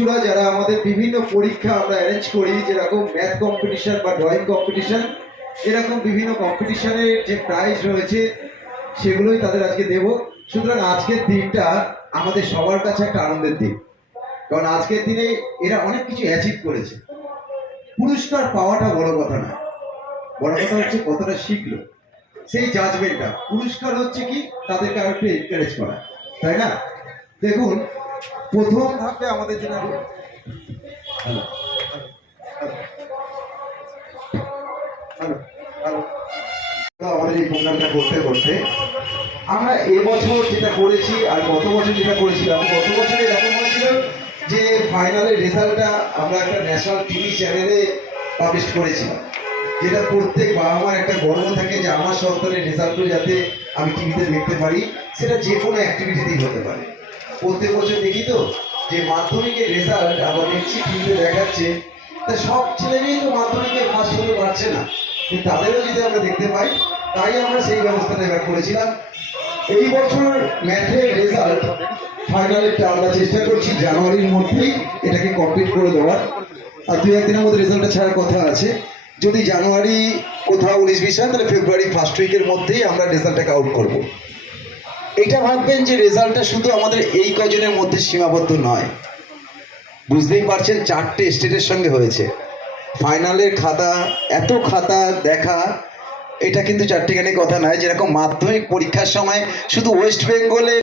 শিশুরা যারা আমাদের বিভিন্ন পরীক্ষা আমরা অ্যারেঞ্জ করি, যেরকম ম্যাথ কম্পিটিশন বা ড্রয়িং কম্পিটিশন, এরকম বিভিন্ন কম্পিটিশনের যে প্রাইজ রয়েছে সেগুলোই তাদের আজকে দেব। সুতরাং আজকের দিনটা আমাদের সবার কাছে একটা আনন্দের দিন, কারণ আজকের দিনে এরা অনেক কিছু অ্যাচিভ করেছে। পুরস্কার পাওয়াটা বড় কথা না, বড় কথা হচ্ছে কতটা শিখলো, সেই জাজমেন্টটা। পুরস্কার হচ্ছে কি তাদেরকে আরো একটু এনকারেজ করা, তাই না? দেখুন, প্রথম ধাপে আমাদের যেটা হ্যালো হ্যালো হ্যালো আমাদের এই প্রোগ্রামটা করতে করতে আমরা এবছর যেটা করেছি আর গত বছর যেটা করেছিলাম, গত বছরে এরকম হয়েছিল যে ফাইনালের রেজাল্টটা আমরা একটা ন্যাশনাল টিভি চ্যানেলে পাবলিশ করেছিলাম, যেটা প্রত্যেক বাবা মার একটা গর্ব থাকে যে আমার সন্তানের রেজাল্টও যাতে আমি টিভিতে দেখতে পারি। সেটা যে কোনো অ্যাক্টিভিটিতেই হতে পারে। প্রত্যেক বছর দেখি তো যে মাধ্যমিকের রেজাল্ট আবার দেখছি টিভিতে দেখাচ্ছে, তা সব ছেলে মেয়েই তো মাধ্যমিকে ফার্স্ট হতে পারছে না, কিন্তু তাদেরও যদি আমরা দেখতে পাই, তাই আমরা সেই ব্যবস্থাটা এবার করেছিলাম। এই বছর ম্যাথের রেজাল্ট ফাইনালেরটা আমরা চেষ্টা করছি জানুয়ারির মধ্যেই এটাকে কমপ্লিট করে দেওয়ার। আর 2-1 দিনের মধ্যে রেজাল্টটা ছাড়ার কথা আছে। যদি জানুয়ারি কোথাও 19-20 হয়, তাহলে ফেব্রুয়ারি ফার্স্ট উইকের মধ্যেই আমরা রেজাল্টটাকে আউট করব। এটা ভাববেন যে রেজাল্টটা শুধু আমাদের এই কজনের মধ্যে সীমাবদ্ধ নয়। বুঝতেই পারছেন 4টে স্টেটের সঙ্গে হয়েছে ফাইনালের খাতা। এত খাতা দেখা এটা কিন্তু চারটিখানি কথা নয়। যেরকম মাধ্যমিক পরীক্ষার সময় শুধু ওয়েস্ট বেঙ্গলে